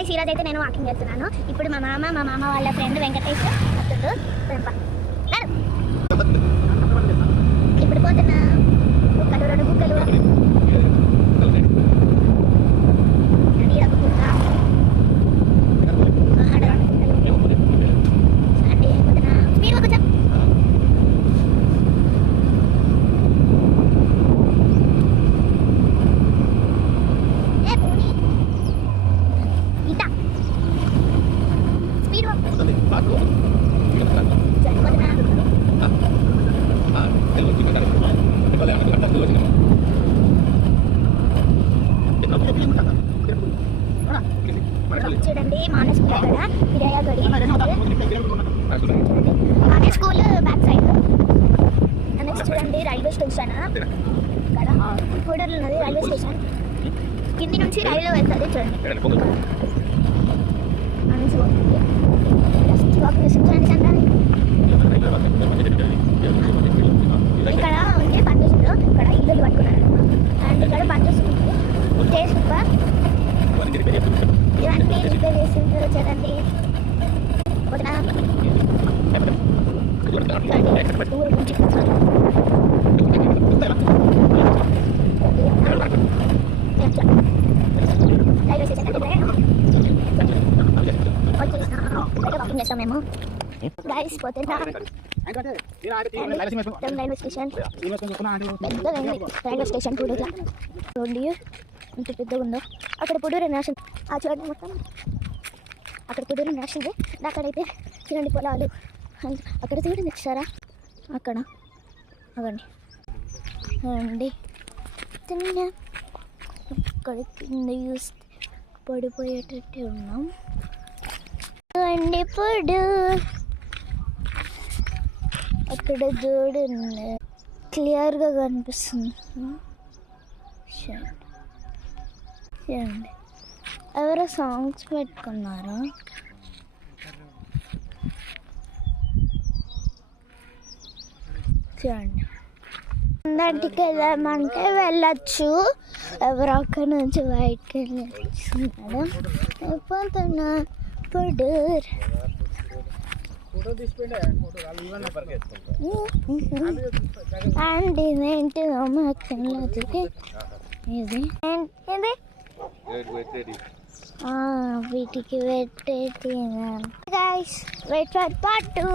Guys ఈరోజు అయితే నేను వాకింగ్ చేస్తున్నాను. ఇప్పుడు మా మామ వాళ్ళ ఫ్రెండ్ వెంకటేష్ వస్తుండు. ఇప్పుడు పోతున్నా కుక్కలు 2 కుక్కలు చూడండి మానే స్కూల్ అక్కడ విరయాగడి మానే స్కూల్ బ్యాక్ సైడ్. నెక్స్ట్ చూడండి రైల్వే స్టేషన్, ఇక్కడ హోటల్ ఉన్నది రైల్వే స్టేషన్. కింది నుంచి రైలు వెళ్తుంది చూడండి. ఇక్కడ ఉంటే పనిచేసిండ్రు, ఇక్కడ ఇల్లు పట్టుకున్నారు అండ్ ఇక్కడ పనిచేస్తుంది ఇవన్నీ రిపేర్ చేసిండ్రు చూడండి. ఊరు నుంచి రైల్వే స్టేషన్ వాకింగ్ చేస్తాం మేము గైస్. పోతున్నా రైల్వే స్టేషన్, పెద్ద రైల్వే స్టేషన్ పుడూరు. చూడండి ఇంత పెద్దగా ఉందో. అక్కడ పుడూరు నేషన్, ఆ చూడండి మొత్తం అక్కడ పుడూరు నేషన్. అక్కడైతే చూడండి పొలాలు, అక్కడ చూడండి ఇచ్చారా అక్కడ అవండి అండి. అక్కడ కింద చూస్తే పడిపోయేటట్టు ఉన్నాం అండి. ఇప్పుడు అక్కడ చూడండి క్లియర్గా కనిపిస్తుంది చూడండి. ఎవరో సాంగ్స్ పెట్టుకున్నారా? చూడండి అందరికి వెళ్ళమంటే వెళ్ళచ్చు, ఎవరు అక్కడి నుంచి బయటకు వెళ్ళొచ్చున్నాడు. అయిపోతున్నా పుడూర్ అండ్ ఇదేంటి మాకు ఇది ఏంటిది వీటికి పెట్టేటి. Guys wait for part 2.